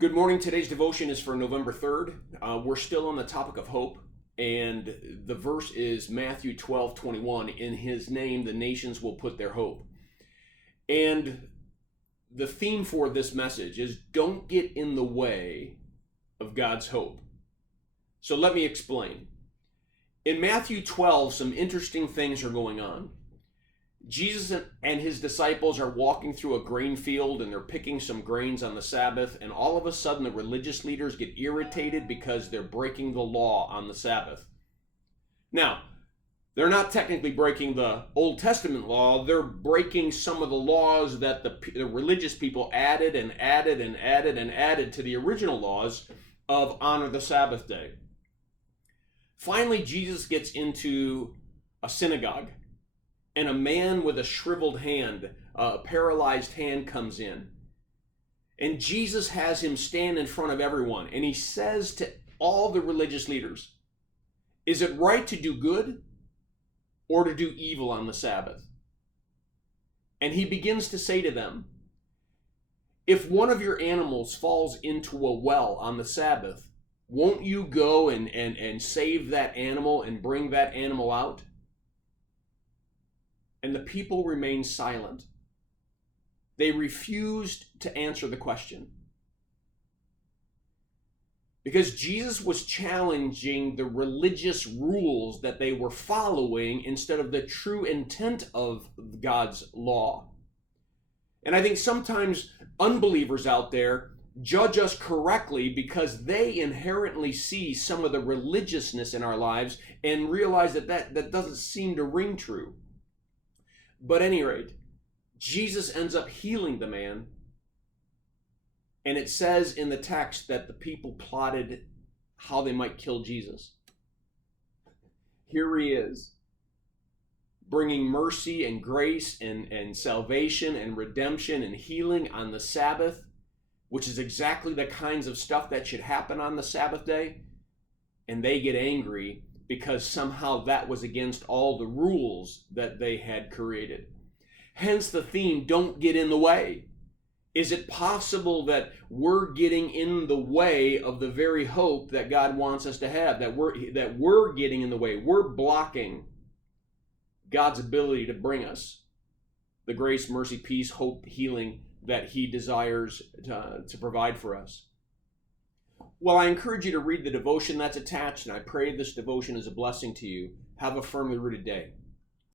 Good morning. Today's devotion is for November 3rd. We're still on the topic of hope, and the verse is Matthew 12:21. In his name, the nations will put their hope. And the theme for this message is don't get in the way of God's hope. So let me explain. In Matthew 12, some interesting things are going on. Jesus and his disciples are walking through a grain field and they're picking some grains on the Sabbath, and all of a sudden the religious leaders get irritated because they're breaking the law on the Sabbath. Now, they're not technically breaking the Old Testament law, they're breaking some of the laws that the religious people added and added and added and added to the original laws of honor the Sabbath day. Finally, Jesus gets into a synagogue, and a man with a shriveled hand, a paralyzed hand, comes in. And Jesus has him stand in front of everyone, and he says to all the religious leaders, is it right to do good or to do evil on the Sabbath? And he begins to say to them, if one of your animals falls into a well on the Sabbath, won't you go and save that animal and bring that animal out? And the people remained silent. They refused to answer the question. Because Jesus was challenging the religious rules that they were following instead of the true intent of God's law. And I think sometimes unbelievers out there judge us correctly because they inherently see some of the religiousness in our lives and realize that doesn't seem to ring true. But at any rate, Jesus ends up healing the man, and it says in the text that the people plotted how they might kill Jesus. Here he is, bringing mercy and grace and salvation and redemption and healing on the Sabbath, which is exactly the kinds of stuff that should happen on the Sabbath day, and they get angry because somehow that was against all the rules that they had created. Hence the theme, don't get in the way. Is it possible that we're getting in the way of the very hope that God wants us to have, that we're getting in the way, we're blocking God's ability to bring us the grace, mercy, peace, hope, healing that he desires to provide for us? Well, I encourage you to read the devotion that's attached, and I pray this devotion is a blessing to you. Have a firmly rooted day.